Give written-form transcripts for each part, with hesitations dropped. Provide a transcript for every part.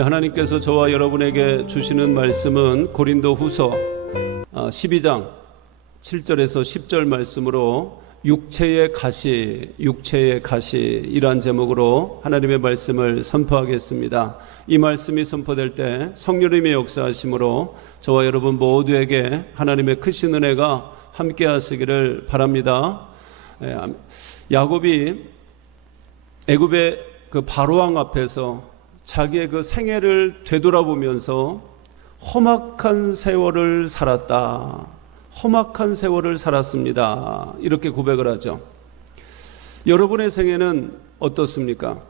하나님께서 저와 여러분에게 주시는 말씀은 고린도후서 12장 7절에서 10절 말씀으로 육체의 가시이란 제목으로 하나님의 말씀을 선포하겠습니다. 이 말씀이 선포될 때 성령님의 역사하심으로 저와 여러분 모두에게 하나님의 크신 은혜가 함께 하시기를 바랍니다. 야곱이 애굽의 그 바로왕 앞에서 자기의 그 생애를 되돌아보면서 험악한 세월을 살았다. 험악한 세월을 살았습니다. 이렇게 고백을 하죠. 여러분의 생애는 어떻습니까?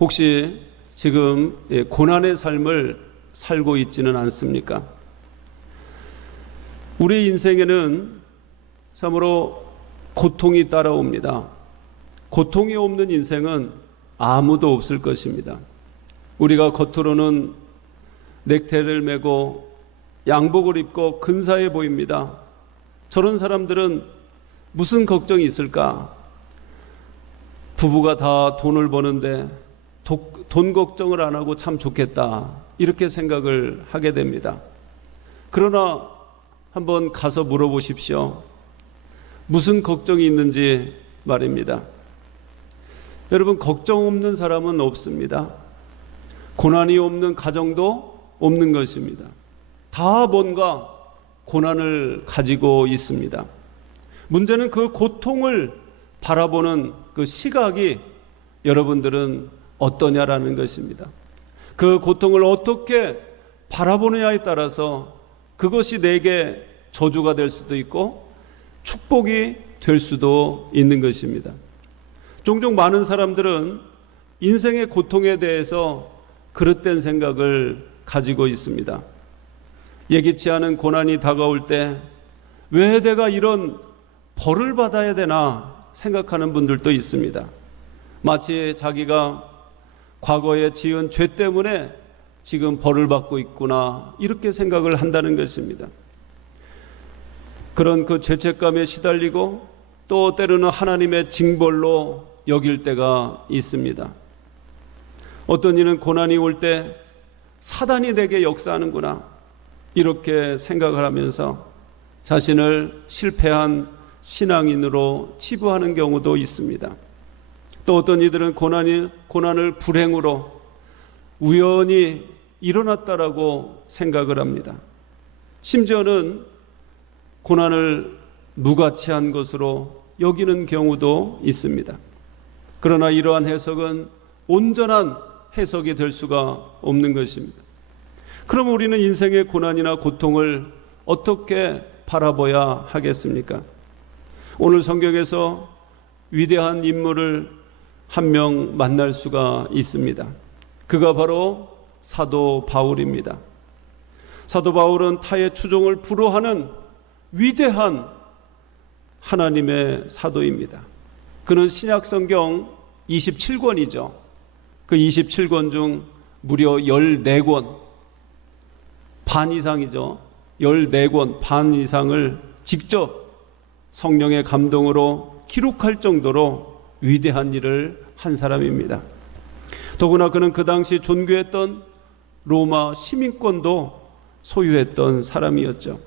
혹시 지금 고난의 삶을 살고 있지는 않습니까? 우리 인생에는 참으로 고통이 따라옵니다. 고통이 없는 인생은 아무도 없을 것입니다. 우리가 겉으로는 넥타이를 메고 양복을 입고 근사해 보입니다. 저런 사람들은 무슨 걱정이 있을까? 부부가 다 돈을 버는데 돈 걱정을 안 하고 참 좋겠다. 이렇게 생각을 하게 됩니다. 그러나 한번 가서 물어보십시오. 무슨 걱정이 있는지 말입니다. 여러분, 걱정 없는 사람은 없습니다. 고난이 없는 가정도 없는 것입니다. 다 뭔가 고난을 가지고 있습니다. 문제는 그 고통을 바라보는 그 시각이 여러분들은 어떠냐라는 것입니다. 그 고통을 어떻게 바라보느냐에 따라서 그것이 내게 저주가 될 수도 있고 축복이 될 수도 있는 것입니다. 종종 많은 사람들은 인생의 고통에 대해서 그릇된 생각을 가지고 있습니다. 예기치 않은 고난이 다가올 때 왜 내가 이런 벌을 받아야 되나 생각하는 분들도 있습니다. 마치 자기가 과거에 지은 죄 때문에 지금 벌을 받고 있구나 이렇게 생각을 한다는 것입니다. 그런 그 죄책감에 시달리고 또 때로는 하나님의 징벌로 여길 때가 있습니다. 어떤 이는 고난이 올 때 사단이 내게 역사하는구나 이렇게 생각을 하면서 자신을 실패한 신앙인으로 치부하는 경우도 있습니다. 또 어떤 이들은 고난을 불행으로 우연히 일어났다라고 생각을 합니다. 심지어는 고난을 무가치한 것으로 여기는 경우도 있습니다. 그러나 이러한 해석은 온전한 해석이 될 수가 없는 것입니다. 그럼 우리는 인생의 고난이나 고통을 어떻게 바라봐야 하겠습니까? 오늘 성경에서 위대한 인물을 한 명 만날 수가 있습니다. 그가 바로 사도 바울입니다. 사도 바울은 타의 추종을 불허하는 위대한 하나님의 사도입니다. 그는 신약 성경 27권이죠. 그 27권 중 무려 14권, 반 이상이죠. 14권, 반 이상을 직접 성령의 감동으로 기록할 정도로 위대한 일을 한 사람입니다. 더구나 그는 그 당시 존귀했던 로마 시민권도 소유했던 사람이었죠.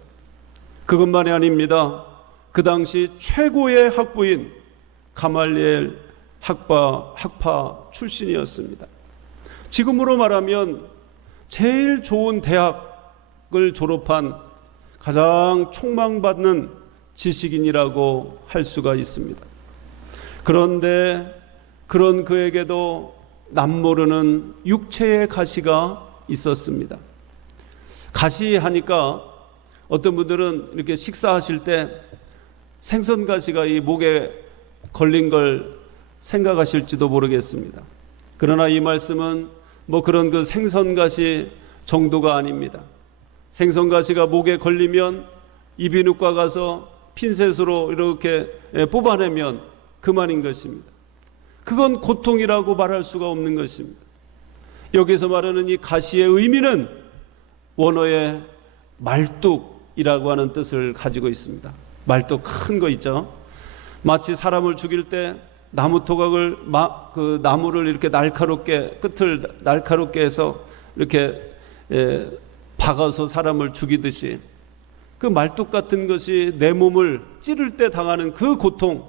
그것만이 아닙니다. 그 당시 최고의 학부인 가말리엘 학파 출신이었습니다. 지금으로 말하면 제일 좋은 대학을 졸업한 가장 촉망받는 지식인이라고 할 수가 있습니다. 그런데 그런 그에게도 남모르는 육체의 가시가 있었습니다. 가시하니까 어떤 분들은 이렇게 식사하실 때 생선 가시가 이 목에 걸린 걸 생각하실지도 모르겠습니다. 그러나 이 말씀은 그런 그 생선가시 정도가 아닙니다. 생선가시가 목에 걸리면 이비인후과 가서 핀셋으로 이렇게 뽑아내면 그만인 것입니다. 그건 고통이라고 말할 수가 없는 것입니다. 여기서 말하는 이 가시의 의미는 원어의 말뚝이라고 하는 뜻을 가지고 있습니다. 말뚝 큰 거 있죠. 마치 사람을 죽일 때 나무 토각을 그 나무를 이렇게 날카롭게 끝을 날카롭게 해서 이렇게 박아서 사람을 죽이듯이 그 말뚝 같은 것이 내 몸을 찌를 때 당하는 그 고통,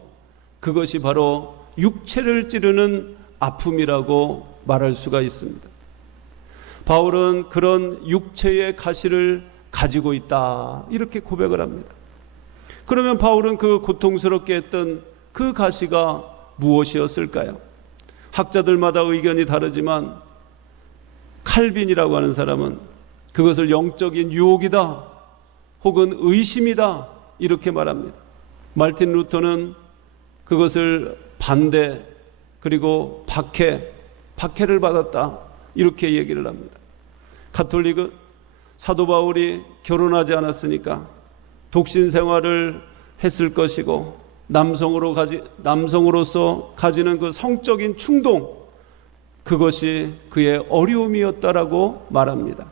그것이 바로 육체를 찌르는 아픔이라고 말할 수가 있습니다. 바울은 그런 육체의 가시를 가지고 있다, 이렇게 고백을 합니다. 그러면 바울은 그 고통스럽게 했던 그 가시가 무엇이었을까요? 학자들마다 의견이 다르지만 칼빈이라고 하는 사람은 그것을 영적인 유혹이다 혹은 의심이다 이렇게 말합니다. 말틴 루터는 그것을 반대, 그리고 박해를 받았다 이렇게 얘기를 합니다. 가톨릭은 사도 바울이 결혼하지 않았으니까 독신 생활을 했을 것이고 남성으로서 가지는 그 성적인 충동, 그것이 그의 어려움이었다라고 말합니다.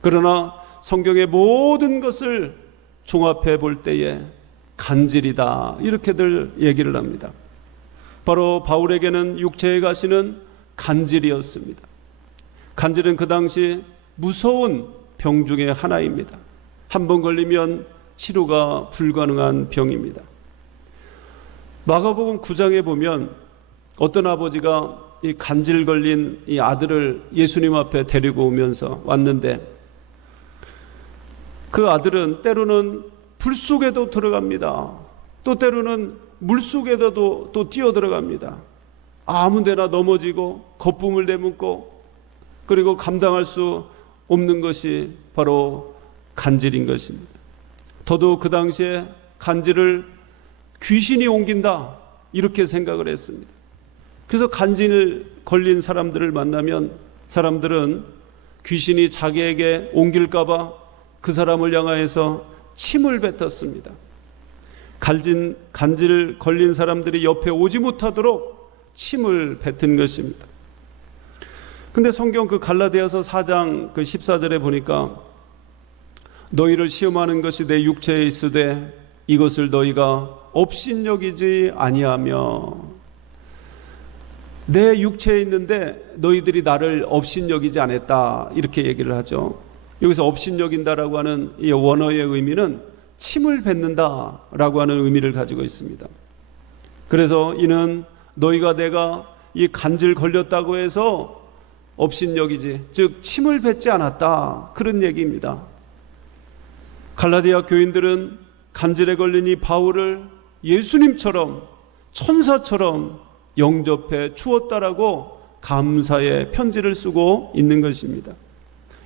그러나 성경의 모든 것을 종합해 볼 때에 간질이다 이렇게들 얘기를 합니다. 바로 바울에게는 육체의 가시는 간질이었습니다. 간질은 그 당시 무서운 병 중에 하나입니다. 한 번 걸리면 치료가 불가능한 병입니다. 마가복음 9장에 보면 어떤 아버지가 이 간질 걸린 이 아들을 예수님 앞에 데리고 오면서 왔는데, 그 아들은 때로는 불 속에도 들어갑니다. 또 때로는 물 속에도 또 뛰어 들어갑니다. 아무 데나 넘어지고 거품을 내뿜고, 그리고 감당할 수 없는 것이 바로 간질인 것입니다. 더더욱 그 당시에 간질을 귀신이 옮긴다 이렇게 생각을 했습니다. 그래서 간질 걸린 사람들을 만나면 사람들은 귀신이 자기에게 옮길까 봐 그 사람을 향하여서 침을 뱉었습니다. 간질 걸린 사람들이 옆에 오지 못하도록 침을 뱉은 것입니다. 근데 성경 그 갈라디아서 4장 그 14절에 보니까 너희를 시험하는 것이 내 육체에 있으되 이것을 너희가 업신여기지 아니하며, 내 육체에 있는데 너희들이 나를 업신여기지 않았다 이렇게 얘기를 하죠. 여기서 업신여긴다라고 하는 이 원어의 의미는 침을 뱉는다라고 하는 의미를 가지고 있습니다. 그래서 이는 너희가 내가 이 간질 걸렸다고 해서 업신여기지, 즉 침을 뱉지 않았다, 그런 얘기입니다. 갈라디아 교인들은 간질에 걸린 이 바울을 예수님처럼 천사처럼 영접해 주었다라고 감사의 편지를 쓰고 있는 것입니다.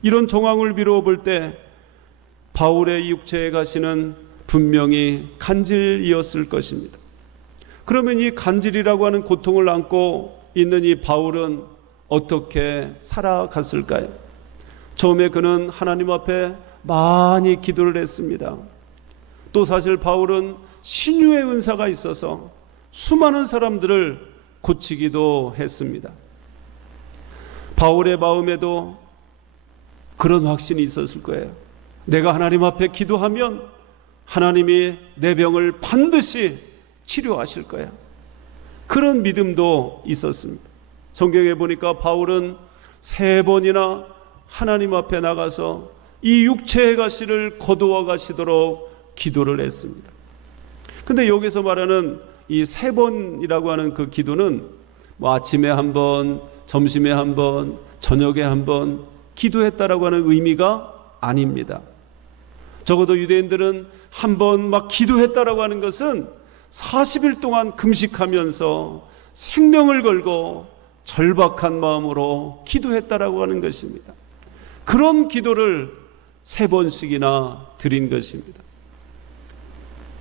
이런 정황을 미루어 볼 때 바울의 육체의 가시는 분명히 간질이었을 것입니다. 그러면 이 간질이라고 하는 고통을 안고 있는 이 바울은 어떻게 살아갔을까요? 처음에 그는 하나님 앞에 많이 기도를 했습니다. 또 사실 바울은 신유의 은사가 있어서 수많은 사람들을 고치기도 했습니다. 바울의 마음에도 그런 확신이 있었을 거예요. 내가 하나님 앞에 기도하면 하나님이 내 병을 반드시 치료하실 거야. 그런 믿음도 있었습니다. 성경에 보니까 바울은 3번이나 하나님 앞에 나가서 이 육체의 가시를 거두어 가시도록 기도를 했습니다. 근데 여기서 말하는 이 3번이라고 하는 그 기도는 뭐 아침에 한 번, 점심에 한 번, 저녁에 한 번 기도했다라고 하는 의미가 아닙니다. 적어도 유대인들은 한 번 막 기도했다라고 하는 것은 40일 동안 금식하면서 생명을 걸고 절박한 마음으로 기도했다라고 하는 것입니다. 그런 기도를 3번씩이나 드린 것입니다.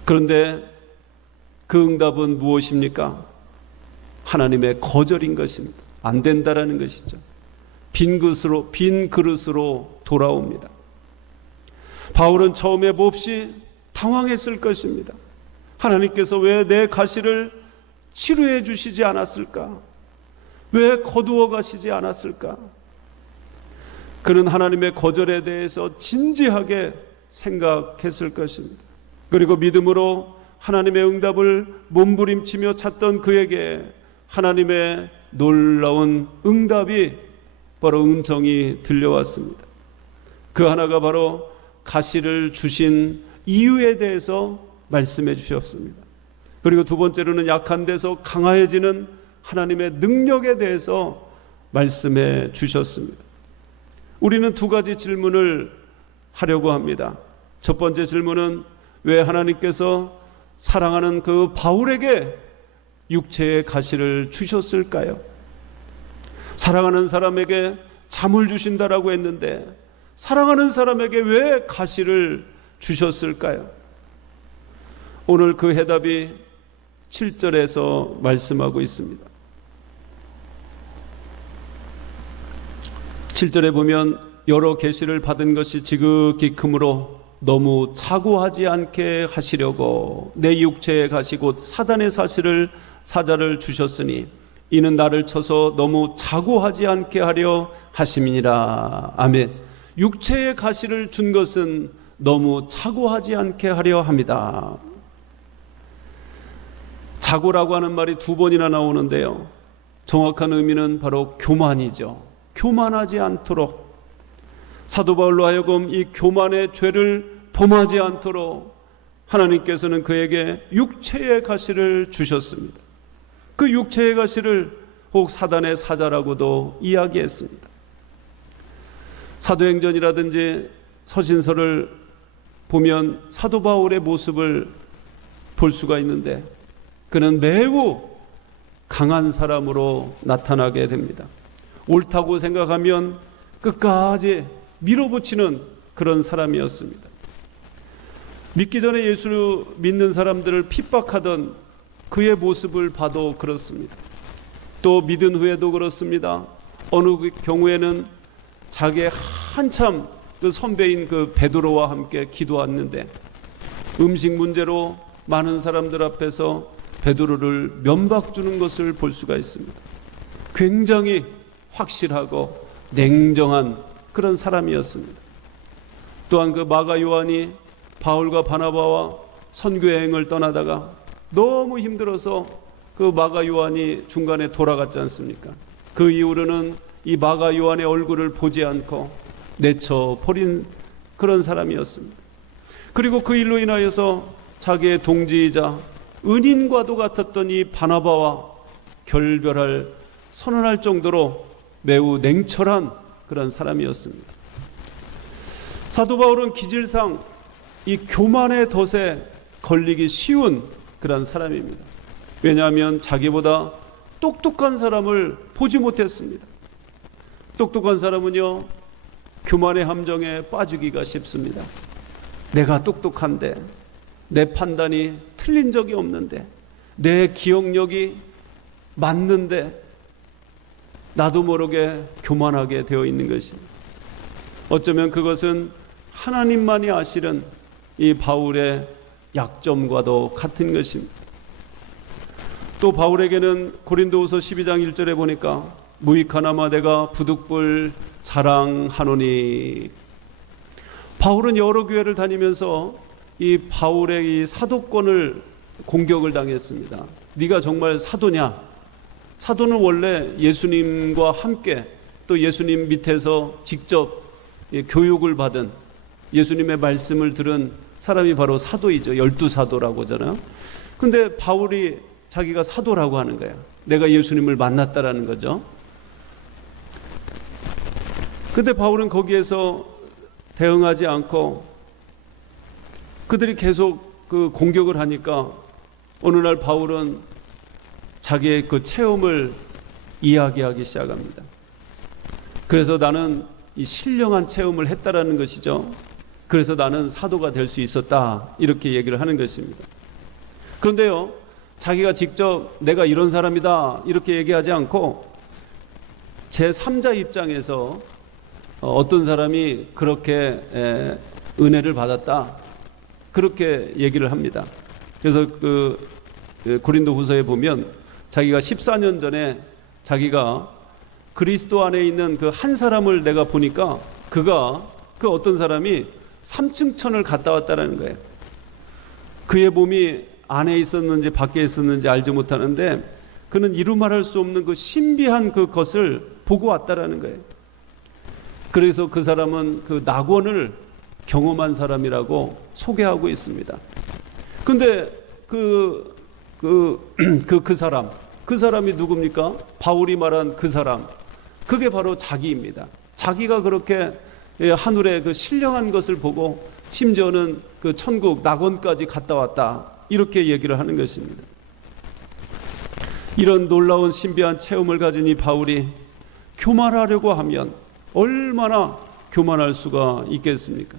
그런데 그 응답은 무엇입니까? 하나님의 거절인 것입니다. 안 된다라는 것이죠. 빈 그릇으로 돌아옵니다. 바울은 처음에 몹시 당황했을 것입니다. 하나님께서 왜 내 가시를 치료해 주시지 않았을까? 왜 거두어 가시지 않았을까? 그는 하나님의 거절에 대해서 진지하게 생각했을 것입니다. 그리고 믿음으로 하나님의 응답을 몸부림치며 찾던 그에게 하나님의 놀라운 응답이 바로 음성이 들려왔습니다. 그 하나가 바로 가시를 주신 이유에 대해서 말씀해 주셨습니다. 그리고 두 번째로는 약한 데서 강화해지는 하나님의 능력에 대해서 말씀해 주셨습니다. 우리는 두 가지 질문을 하려고 합니다. 첫 번째 질문은 왜 하나님께서 사랑하는 그 바울에게 육체의 가시를 주셨을까요? 사랑하는 사람에게 잠을 주신다라고 했는데 사랑하는 사람에게 왜 가시를 주셨을까요? 오늘 그 해답이 7절에서 말씀하고 있습니다. 7절에 보면 여러 계시를 받은 것이 지극히 크므로 너무 차고하지 않게 하시려고 내 육체에 가시 곧 사단의 사자를 주셨으니 이는 나를 쳐서 너무 차고하지 않게 하려 하심이니라. 아멘. 육체의 가시를 준 것은 너무 차고하지 않게 하려 합니다. 차고라고 하는 말이 두 번이나 나오는데요, 정확한 의미는 바로 교만이죠. 교만하지 않도록, 사도 바울로 하여금 이 교만의 죄를 범하지 않도록 하나님께서는 그에게 육체의 가시를 주셨습니다. 그 육체의 가시를 혹 사단의 사자라고도 이야기했습니다. 사도행전이라든지 서신서를 보면 사도 바울의 모습을 볼 수가 있는데 그는 매우 강한 사람으로 나타나게 됩니다. 옳다고 생각하면 끝까지 밀어붙이는 그런 사람이었습니다. 믿기 전에 예수를 믿는 사람들을 핍박하던 그의 모습을 봐도 그렇습니다. 또 믿은 후에도 그렇습니다. 어느 경우에는 자기의 한참 그 선배인 그 베드로와 함께 기도했는데 음식 문제로 많은 사람들 앞에서 베드로를 면박 주는 것을 볼 수가 있습니다. 굉장히 확실하고 냉정한 그런 사람이었습니다. 또한 그 마가 요한이 바울과 바나바와 선교 여행을 떠나다가 너무 힘들어서 그 마가 요한이 중간에 돌아갔지 않습니까? 그 이후로는 이 마가 요한의 얼굴을 보지 않고 내쳐버린 그런 사람이었습니다. 그리고 그 일로 인하여서 자기의 동지이자 은인과도 같았던 이 바나바와 결별할 선언할 정도로 매우 냉철한 그런 사람이었습니다. 사도 바울은 기질상 이 교만의 덫에 걸리기 쉬운 그런 사람입니다. 왜냐하면 자기보다 똑똑한 사람을 보지 못했습니다. 똑똑한 사람은요, 교만의 함정에 빠지기가 쉽습니다. 내가 똑똑한데, 내 판단이 틀린 적이 없는데, 내 기억력이 맞는데 나도 모르게 교만하게 되어 있는 것입니다. 어쩌면 그것은 하나님만이 아시는 이 바울의 약점과도 같은 것입니다. 또 바울에게는 고린도후서 12장 1절에 보니까 무익하나마 내가 부득불 자랑하노니, 바울은 여러 교회를 다니면서 이 바울의 이 사도권을 공격을 당했습니다. 네가 정말 사도냐? 사도는 원래 예수님과 함께 또 예수님 밑에서 직접 교육을 받은, 예수님의 말씀을 들은 사람이 바로 사도이죠. 12사도라고 하잖아요. 근데 바울이 자기가 사도라고 하는 거예요. 내가 예수님을 만났다라는 거죠. 근데 바울은 거기에서 대응하지 않고 그들이 계속 그 공격을 하니까 어느 날 바울은 자기의 그 체험을 이야기하기 시작합니다. 그래서 나는 이 신령한 체험을 했다라는 것이죠. 그래서 나는 사도가 될 수 있었다, 이렇게 얘기를 하는 것입니다. 그런데요, 자기가 직접 내가 이런 사람이다 이렇게 얘기하지 않고 제3자 입장에서 어떤 사람이 그렇게 은혜를 받았다, 그렇게 얘기를 합니다. 그래서 그 고린도후서에 보면 자기가 14년 전에 자기가 그리스도 안에 있는 그 한 사람을 내가 보니까 그가 그 어떤 사람이 3층 천을 갔다 왔다라는 거예요. 그의 몸이 안에 있었는지 밖에 있었는지 알지 못하는데 그는 이루 말할 수 없는 그 신비한 그 것을 보고 왔다라는 거예요. 그래서 그 사람은 그 낙원을 경험한 사람이라고 소개하고 있습니다. 근데 그 사람이 누굽니까? 바울이 말한 그 사람, 그게 바로 자기입니다. 자기가 그렇게 하늘의 그 신령한 것을 보고 심지어는 그 천국 낙원까지 갔다 왔다, 이렇게 얘기를 하는 것입니다. 이런 놀라운 신비한 체험을 가진 이 바울이 교만하려고 하면 얼마나 교만할 수가 있겠습니까?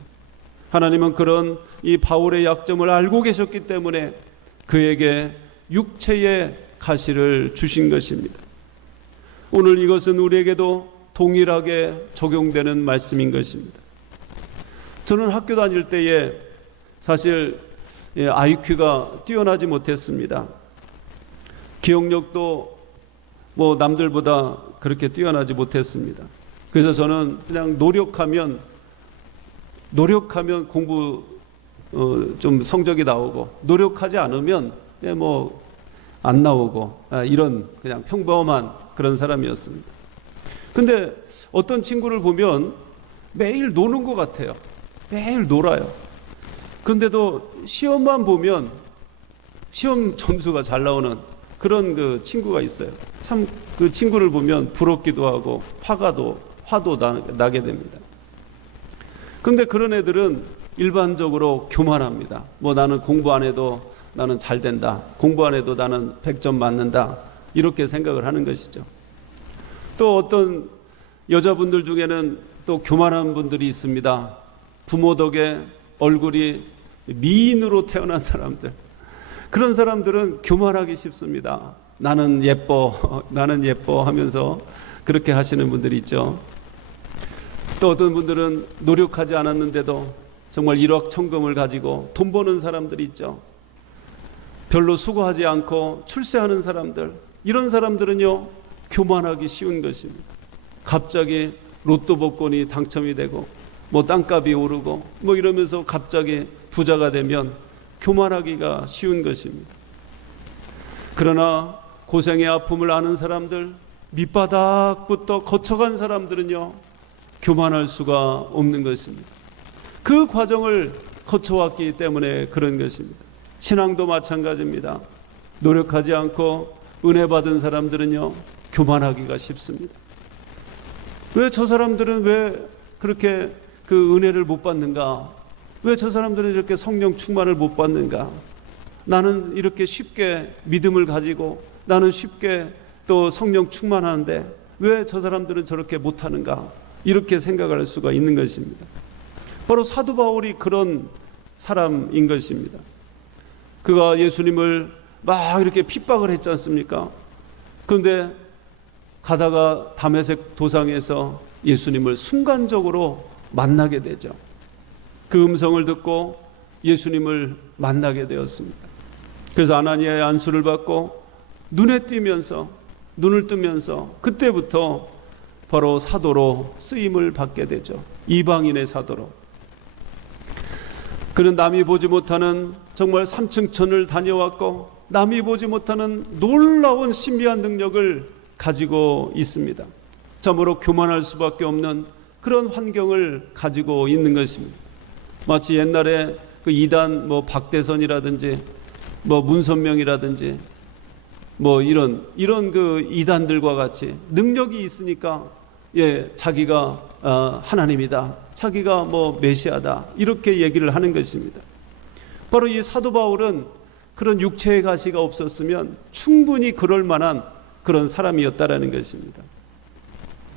하나님은 그런 이 바울의 약점을 알고 계셨기 때문에 그에게 육체의 가시를 주신 것입니다. 오늘 이것은 우리에게도 동일하게 적용되는 말씀인 것입니다. 저는 학교 다닐 때에 사실 IQ가 뛰어나지 못했습니다. 기억력도 뭐 남들보다 그렇게 뛰어나지 못했습니다. 그래서 저는 그냥 노력하면 공부 좀 성적이 나오고, 노력하지 않으면 뭐 안 나오고, 이런 그냥 평범한 그런 사람이었습니다. 근데 어떤 친구를 보면 매일 노는 것 같아요. 매일 놀아요. 근데도 시험만 보면 시험 점수가 잘 나오는 그런 그 친구가 있어요. 참 그 친구를 보면 부럽기도 하고 화도 나게 됩니다. 근데 그런 애들은 일반적으로 교만합니다. 뭐 나는 공부 안 해도 나는 잘 된다, 공부 안 해도 나는 100점 맞는다, 이렇게 생각을 하는 것이죠. 또 어떤 여자분들 중에는 또 교만한 분들이 있습니다. 부모 덕에 얼굴이 미인으로 태어난 사람들, 그런 사람들은 교만하기 쉽습니다. 나는 예뻐 하면서 그렇게 하시는 분들이 있죠. 또 어떤 분들은 노력하지 않았는데도 정말 일확천금을 가지고 돈 버는 사람들이 있죠. 별로 수고하지 않고 출세하는 사람들, 이런 사람들은요 교만하기 쉬운 것입니다. 갑자기 로또 복권이 당첨이 되고 뭐 땅값이 오르고 뭐 이러면서 갑자기 부자가 되면 교만하기가 쉬운 것입니다. 그러나 고생의 아픔을 아는 사람들, 밑바닥부터 거쳐간 사람들은요 교만할 수가 없는 것입니다. 그 과정을 거쳐왔기 때문에 그런 것입니다. 신앙도 마찬가지입니다. 노력하지 않고 은혜 받은 사람들은요 교만하기가 쉽습니다. 왜 저 사람들은 왜 그렇게 그 은혜를 못 받는가? 왜 저 사람들은 이렇게 성령 충만을 못 받는가? 나는 이렇게 쉽게 믿음을 가지고 나는 쉽게 또 성령 충만하는데 왜 저 사람들은 저렇게 못하는가? 이렇게 생각할 수가 있는 것입니다. 바로 사도 바울이 그런 사람인 것입니다. 그가 예수님을 막 이렇게 핍박을 했지 않습니까? 그런데 가다가 다메섹 도상에서 예수님을 순간적으로 만나게 되죠. 그 음성을 듣고 예수님을 만나게 되었습니다. 그래서 아나니아의 안수를 받고 눈을 뜨면서 그때부터 바로 사도로 쓰임을 받게 되죠. 이방인의 사도로. 그는 남이 보지 못하는 정말 3층천을 다녀왔고 남이 보지 못하는 놀라운 신비한 능력을 가지고 있습니다. 참으로 교만할 수밖에 없는 그런 환경을 가지고 있는 것입니다. 마치 옛날에 그 이단 뭐 박대선이라든지 뭐 문선명이라든지 뭐 이런 그 이단들과 같이 능력이 있으니까 자기가 하나님이다, 자기가 뭐 메시아다, 이렇게 얘기를 하는 것입니다. 바로 이 사도 바울은 그런 육체의 가시가 없었으면 충분히 그럴 만한 그런 사람이었다라는 것입니다.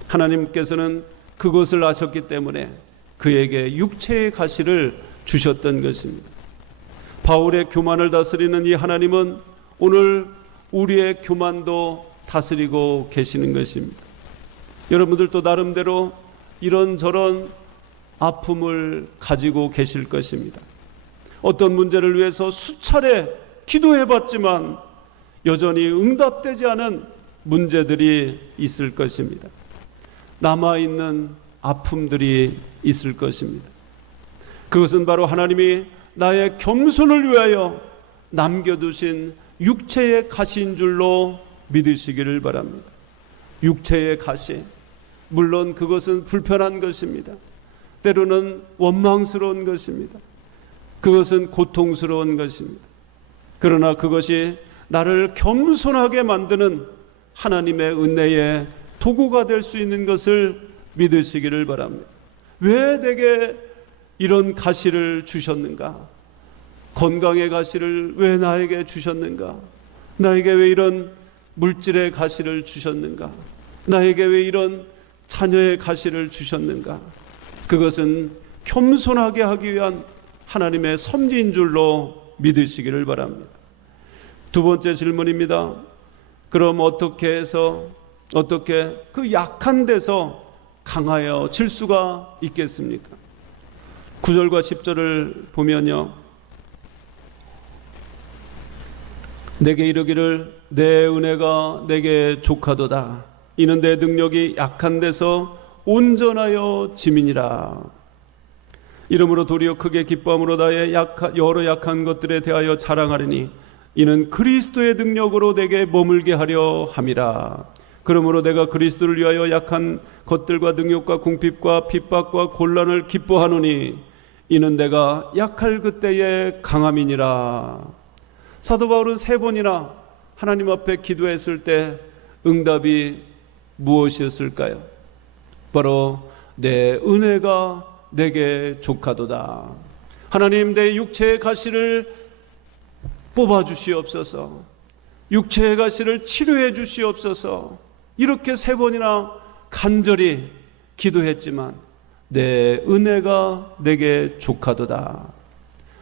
하나님께서는 그것을 아셨기 때문에 그에게 육체의 가시를 주셨던 것입니다. 바울의 교만을 다스리는 이 하나님은 오늘 우리의 교만도 다스리고 계시는 것입니다. 여러분들도 나름대로 이런저런 아픔을 가지고 계실 것입니다. 어떤 문제를 위해서 수차례 기도해봤지만 여전히 응답되지 않은 문제들이 있을 것입니다. 남아있는 아픔들이 있을 것입니다. 그것은 바로 하나님이 나의 겸손을 위하여 남겨두신 육체의 가시인 줄로 믿으시기를 바랍니다. 육체의 가시, 물론 그것은 불편한 것입니다. 때로는 원망스러운 것입니다. 그것은 고통스러운 것입니다. 그러나 그것이 나를 겸손하게 만드는 하나님의 은혜의 도구가 될 수 있는 것을 믿으시기를 바랍니다. 왜 내게 이런 가시를 주셨는가? 건강의 가시를 왜 나에게 주셨는가? 나에게 왜 이런 물질의 가시를 주셨는가? 나에게 왜 이런 자녀의 가시를 주셨는가? 그것은 겸손하게 하기 위한 하나님의 섭리인 줄로 믿으시기를 바랍니다. 두 번째 질문입니다. 그럼 어떻게 그 약한 데서 강하여질 수가 있겠습니까? 9절과 10절을 보면요, 내게 이르기를 내 은혜가 내게 족하도다. 이는 내 능력이 약한 데서 온전하여 짐이니라. 이러므로 도리어 크게 기뻐함으로 나의 여러 약한 것들에 대하여 자랑하리니 이는 그리스도의 능력으로 내게 머물게 하려 함이라. 그러므로 내가 그리스도를 위하여 약한 것들과 능욕과 궁핍과 핍박과 곤란을 기뻐하노니 이는 내가 약할 그때의 강함이니라. 사도 바울은 3번이나 하나님 앞에 기도했을 때 응답이 무엇이었을까요? 바로 내 은혜가 내게 족하도다. 하나님, 내 육체의 가시를 뽑아 주시옵소서. 육체의 가시를 치료해 주시옵소서. 이렇게 3번이나 간절히 기도했지만 내 은혜가 내게 족하도다.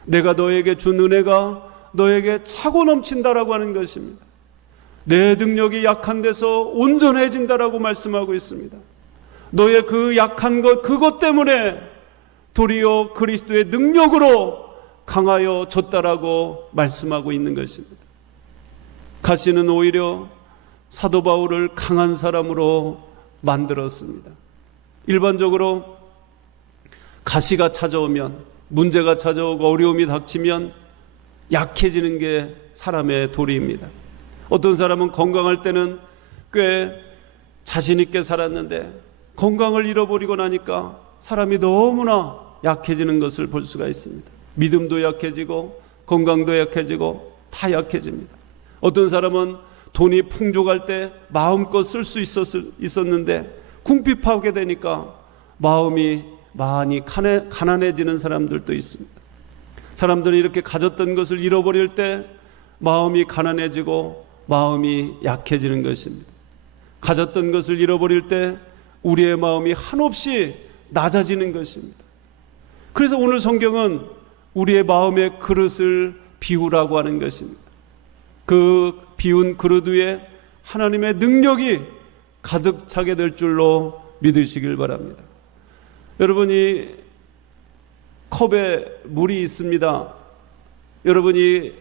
내가 너에게 준 은혜가 너에게 차고 넘친다라고 하는 것입니다. 내 능력이 약한 데서 온전해진다라고 말씀하고 있습니다. 너의 그 약한 것, 그것 때문에 도리어 그리스도의 능력으로 강하여졌다라고 말씀하고 있는 것입니다. 가시는 오히려 사도 바울을 강한 사람으로 만들었습니다. 일반적으로 가시가 찾아오면, 문제가 찾아오고 어려움이 닥치면 약해지는 게 사람의 도리입니다. 어떤 사람은 건강할 때는 꽤 자신 있게 살았는데 건강을 잃어버리고 나니까 사람이 너무나 약해지는 것을 볼 수가 있습니다. 믿음도 약해지고 건강도 약해지고 다 약해집니다. 어떤 사람은 돈이 풍족할 때 마음껏 쓸 수 있었는데 궁핍하게 되니까 마음이 많이 가난해지는 사람들도 있습니다. 사람들이 이렇게 가졌던 것을 잃어버릴 때 마음이 가난해지고 마음이 약해지는 것입니다. 가졌던 것을 잃어버릴 때 우리의 마음이 한없이 낮아지는 것입니다. 그래서 오늘 성경은 우리의 마음의 그릇을 비우라고 하는 것입니다. 그 비운 그릇 위에 하나님의 능력이 가득 차게 될 줄로 믿으시길 바랍니다. 여러분이 컵에 물이 있습니다. 여러분이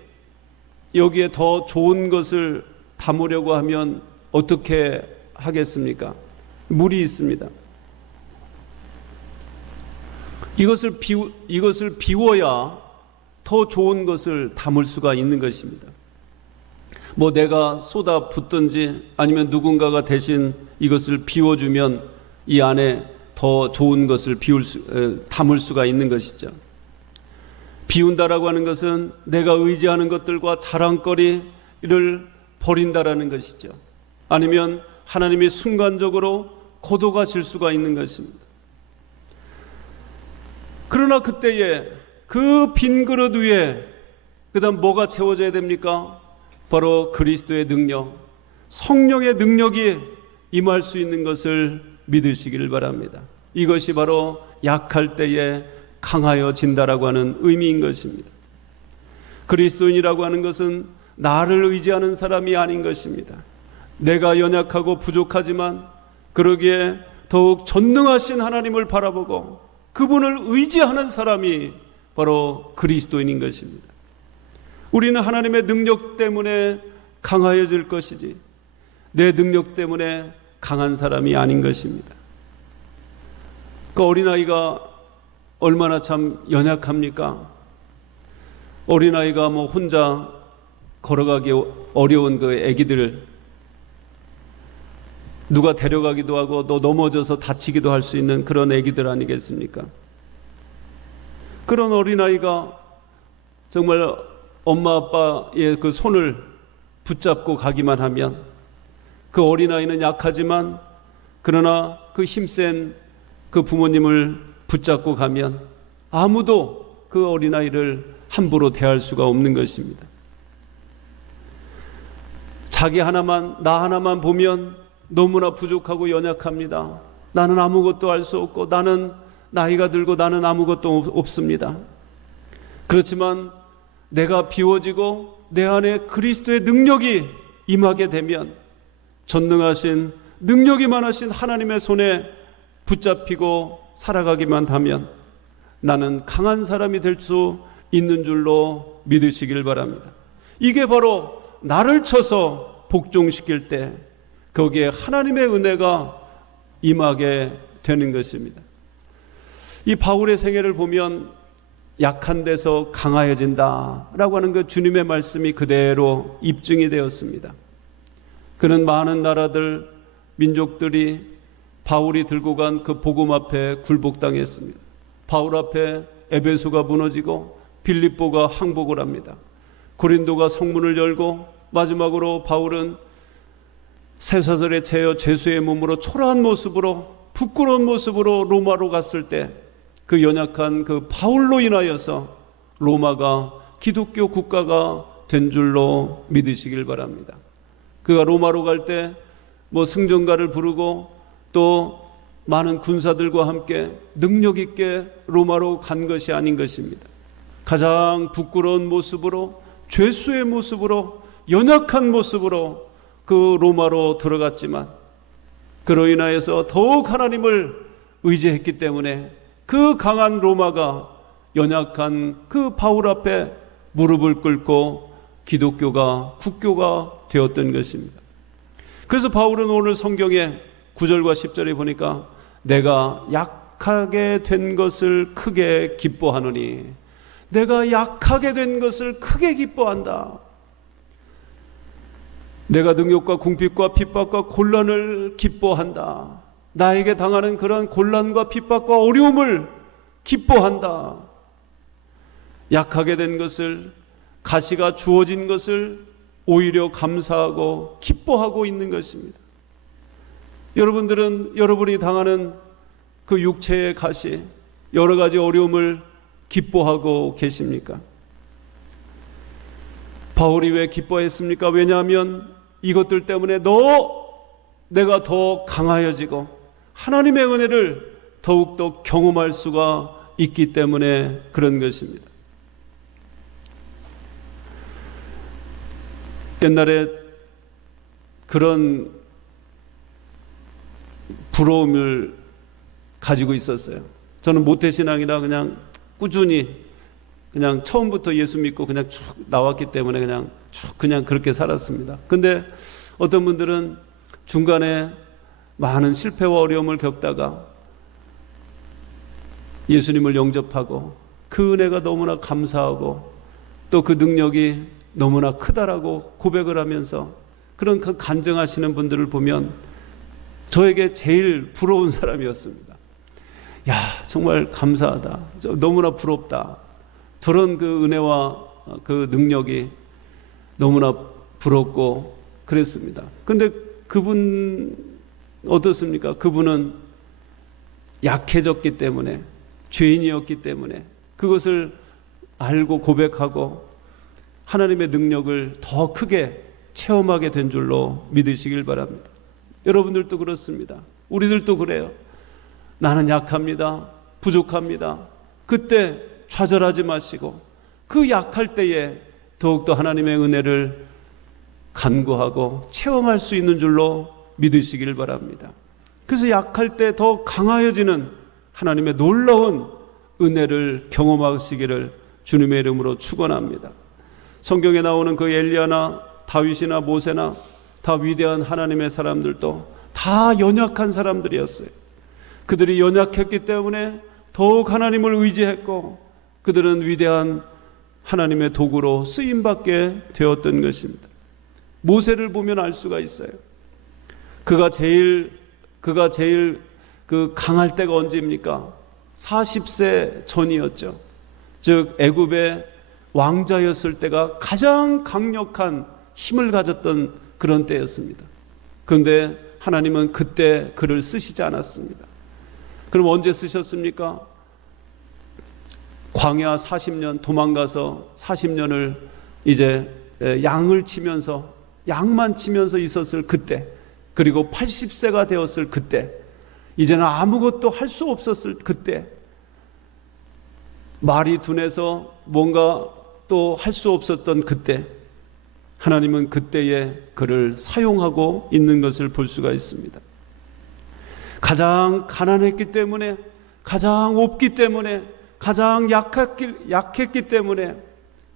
여기에 더 좋은 것을 담으려고 하면 어떻게 하겠습니까? 물이 있습니다. 이것을 비워야 더 좋은 것을 담을 수가 있는 것입니다. 뭐 내가 쏟아 붓든지 아니면 누군가가 대신 이것을 비워주면 이 안에 더 좋은 것을 담을 수가 있는 것이죠. 비운다라고 하는 것은 내가 의지하는 것들과 자랑거리를 버린다라는 것이죠. 아니면 하나님이 순간적으로 거둬가실 수가 있는 것입니다. 그러나 그때에 그 빈 그릇 위에 그다음 뭐가 채워져야 됩니까? 바로 그리스도의 능력, 성령의 능력이 임할 수 있는 것을 믿으시기를 바랍니다. 이것이 바로 약할 때에 강하여진다라고 하는 의미인 것입니다. 그리스도인이라고 하는 것은 나를 의지하는 사람이 아닌 것입니다. 내가 연약하고 부족하지만 그러기에 더욱 전능하신 하나님을 바라보고 그분을 의지하는 사람이 바로 그리스도인인 것입니다. 우리는 하나님의 능력 때문에 강하여질 것이지 내 능력 때문에 강한 사람이 아닌 것입니다. 그 어린아이가 얼마나 참 연약합니까? 어린아이가 뭐 혼자 걸어가기 어려운 그 아기들, 누가 데려가기도 하고 또 넘어져서 다치기도 할 수 있는 그런 아기들 아니겠습니까? 그런 어린아이가 정말 엄마 아빠의 그 손을 붙잡고 가기만 하면 그 어린아이는 약하지만 그러나 그 힘센 그 부모님을 붙잡고 가면 아무도 그 어린아이를 함부로 대할 수가 없는 것입니다. 자기 하나만, 나 하나만 보면 너무나 부족하고 연약합니다. 나는 아무것도 할 수 없고 나는 나이가 들고 나는 아무것도 없습니다. 그렇지만 내가 비워지고 내 안에 그리스도의 능력이 임하게 되면 전능하신 능력이 많으신 하나님의 손에 붙잡히고 살아가기만 하면 나는 강한 사람이 될 수 있는 줄로 믿으시길 바랍니다. 이게 바로 나를 쳐서 복종시킬 때 거기에 하나님의 은혜가 임하게 되는 것입니다. 이 바울의 생애를 보면 약한 데서 강하여진다라고 하는 그 주님의 말씀이 그대로 입증이 되었습니다. 그는 많은 나라들, 민족들이 바울이 들고 간 그 복음 앞에 굴복당했습니다. 바울 앞에 에베소가 무너지고 빌립보가 항복을 합니다. 고린도가 성문을 열고 마지막으로 바울은 쇠사슬에 채여 죄수의 몸으로 초라한 모습으로 부끄러운 모습으로 로마로 갔을 때 그 연약한 그 바울로 인하여서 로마가 기독교 국가가 된 줄로 믿으시길 바랍니다. 그가 로마로 갈 때 뭐 승전가를 부르고 또 많은 군사들과 함께 능력 있게 로마로 간 것이 아닌 것입니다. 가장 부끄러운 모습으로 죄수의 모습으로 연약한 모습으로 그 로마로 들어갔지만 그로 인하여서 더욱 하나님을 의지했기 때문에 그 강한 로마가 연약한 그 바울 앞에 무릎을 꿇고 기독교가 국교가 되었던 것입니다. 그래서 바울은 오늘 성경에 9절과 10절에 보니까 내가 약하게 된 것을 크게 기뻐하노니 내가 약하게 된 것을 크게 기뻐한다. 내가 능욕과 궁핍과 핍박과 곤란을 기뻐한다. 나에게 당하는 그런 곤란과 핍박과 어려움을 기뻐한다. 약하게 된 것을, 가시가 주어진 것을 오히려 감사하고 기뻐하고 있는 것입니다. 여러분들은 여러분이 당하는 그 육체의 가시, 여러 가지 어려움을 기뻐하고 계십니까? 바울이 왜 기뻐했습니까? 왜냐하면 이것들 때문에 내가 더 강하여지고 하나님의 은혜를 더욱더 경험할 수가 있기 때문에 그런 것입니다. 옛날에 그런 부러움을 가지고 있었어요. 저는 모태신앙이라 그냥 꾸준히 그냥 처음부터 예수 믿고 그냥 쭉 나왔기 때문에 그냥 그렇게 살았습니다. 근데 어떤 분들은 중간에 많은 실패와 어려움을 겪다가 예수님을 영접하고 그 은혜가 너무나 감사하고 또 그 능력이 너무나 크다라고 고백을 하면서 그런 그 간증하시는 분들을 보면 저에게 제일 부러운 사람이었습니다. 야, 정말 감사하다. 너무나 부럽다. 저런 그 은혜와 그 능력이 너무나 부럽고 그랬습니다. 근데 그분 어떻습니까? 그분은 약해졌기 때문에, 죄인이었기 때문에 그것을 알고 고백하고 하나님의 능력을 더 크게 체험하게 된 줄로 믿으시길 바랍니다. 여러분들도 그렇습니다. 우리들도 그래요. 나는 약합니다. 부족합니다. 그때 좌절하지 마시고 그 약할 때에 더욱더 하나님의 은혜를 간구하고 체험할 수 있는 줄로 믿으시길 바랍니다. 그래서 약할 때 더 강하여지는 하나님의 놀라운 은혜를 경험하시기를 주님의 이름으로 축원합니다. 성경에 나오는 그 엘리야나 다윗이나 모세나 다 위대한 하나님의 사람들도 다 연약한 사람들이었어요. 그들이 연약했기 때문에 더욱 하나님을 의지했고 그들은 위대한 하나님의 도구로 쓰임받게 되었던 것입니다. 모세를 보면 알 수가 있어요. 그가 제일 그 강할 때가 언제입니까? 40세 전이었죠. 즉 애굽의 왕자였을 때가 가장 강력한 힘을 가졌던 그런 때였습니다. 그런데 하나님은 그때 그를 쓰시지 않았습니다. 그럼 언제 쓰셨습니까? 광야 40년 도망가서 40년을 이제 양만 치면서 있었을 그때, 그리고 80세가 되었을 그때, 이제는 아무것도 할 수 없었을 그때, 말이 둔해서 뭔가 또 할 수 없었던 그때, 하나님은 그때에 그를 사용하고 있는 것을 볼 수가 있습니다. 가장 가난했기 때문에, 가장 없기 때문에, 가장 약했기 때문에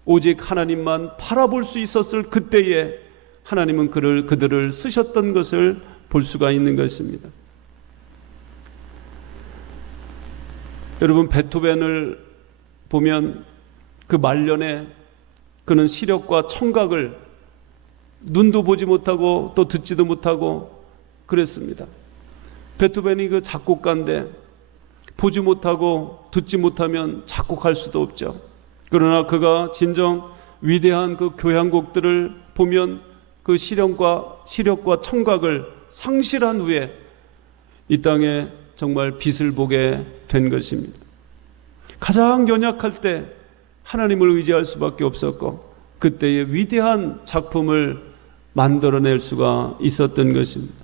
오직 하나님만 바라볼 수 있었을 그때에 하나님은 그들을 쓰셨던 것을 볼 수가 있는 것입니다. 여러분, 베토벤을 보면 그 말년에 그는 시력과 청각을 눈도 보지 못하고 또 듣지도 못하고 그랬습니다. 베토벤이 그 작곡가인데 보지 못하고 듣지 못하면 작곡할 수도 없죠. 그러나 그가 진정 위대한 그 교향곡들을 보면 그 시력과 청각을 상실한 후에 이 땅에 정말 빛을 보게 된 것입니다. 가장 연약할 때 하나님을 의지할 수밖에 없었고 그때의 위대한 작품을 만들어낼 수가 있었던 것입니다.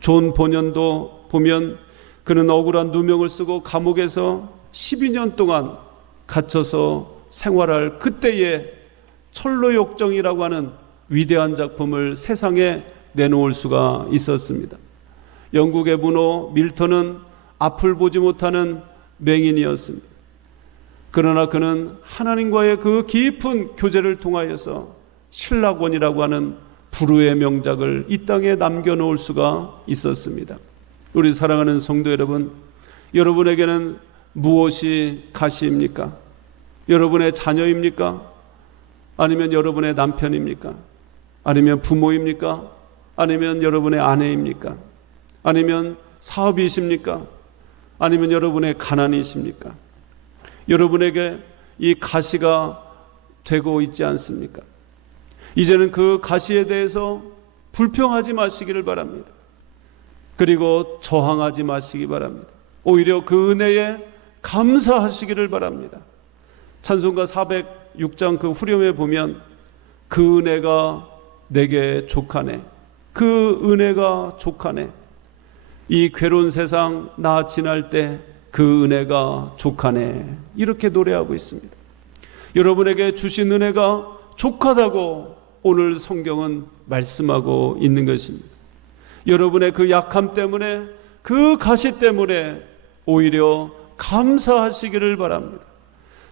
존 보년도 보면 그는 억울한 누명을 쓰고 감옥에서 12년 동안 갇혀서 생활할 그때에 철로역정이라고 하는 위대한 작품을 세상에 내놓을 수가 있었습니다. 영국의 문호 밀턴은 앞을 보지 못하는 맹인이었습니다. 그러나 그는 하나님과의 그 깊은 교제를 통하여서 신라권이라고 하는 불후의 명작을 이 땅에 남겨놓을 수가 있었습니다. 우리 사랑하는 성도 여러분, 여러분에게는 무엇이 가시입니까? 여러분의 자녀입니까? 아니면 여러분의 남편입니까? 아니면 부모입니까? 아니면 여러분의 아내입니까? 아니면 사업이십니까? 아니면 여러분의 가난이십니까? 여러분에게 이 가시가 되고 있지 않습니까? 이제는 그 가시에 대해서 불평하지 마시기를 바랍니다. 그리고 저항하지 마시기 바랍니다. 오히려 그 은혜에 감사하시기를 바랍니다. 찬송가 406장 그 후렴에 보면 그 은혜가 내게 족하네, 그 은혜가 족하네, 이 괴로운 세상 나 지날 때 그 은혜가 족하네, 이렇게 노래하고 있습니다. 여러분에게 주신 은혜가 족하다고 오늘 성경은 말씀하고 있는 것입니다. 여러분의 그 약함 때문에, 그 가시 때문에 오히려 감사하시기를 바랍니다.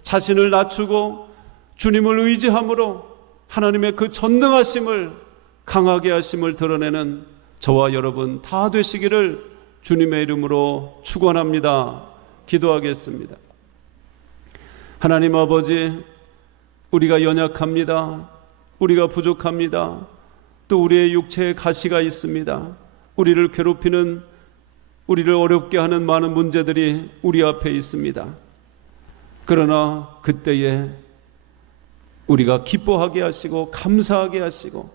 자신을 낮추고 주님을 의지함으로 하나님의 그 전능하심을, 강하게 하심을 드러내는 저와 여러분 다 되시기를 주님의 이름으로 축원합니다. 기도하겠습니다. 하나님 아버지, 우리가 연약합니다. 우리가 부족합니다. 또 우리의 육체에 가시가 있습니다. 우리를 괴롭히는, 우리를 어렵게 하는 많은 문제들이 우리 앞에 있습니다. 그러나 그때에 우리가 기뻐하게 하시고 감사하게 하시고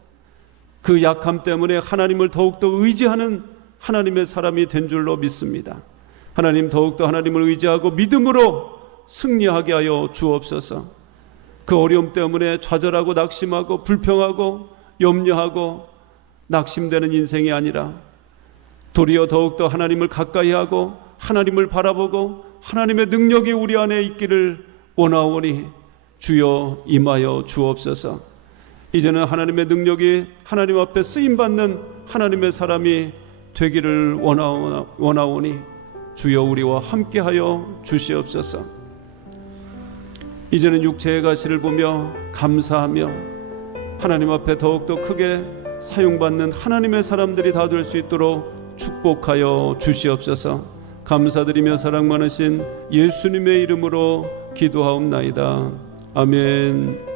그 약함 때문에 하나님을 더욱더 의지하는 하나님의 사람이 된 줄로 믿습니다. 하나님, 더욱더 하나님을 의지하고 믿음으로 승리하게 하여 주옵소서. 그 어려움 때문에 좌절하고 낙심하고 불평하고 염려하고 낙심되는 인생이 아니라 도리어 더욱더 하나님을 가까이 하고 하나님을 바라보고 하나님의 능력이 우리 안에 있기를 원하오니 주여 임하여 주옵소서. 이제는 하나님의 능력이 하나님 앞에 쓰임받는 하나님의 사람이 되기를 원하오니 주여 우리와 함께하여 주시옵소서. 이제는 육체의 가시를 보며 감사하며 하나님 앞에 더욱더 크게 사용받는 하나님의 사람들이 다 될 수 있도록 축복하여 주시옵소서. 감사드리며 사랑 많으신 예수님의 이름으로 기도하옵나이다. 아멘.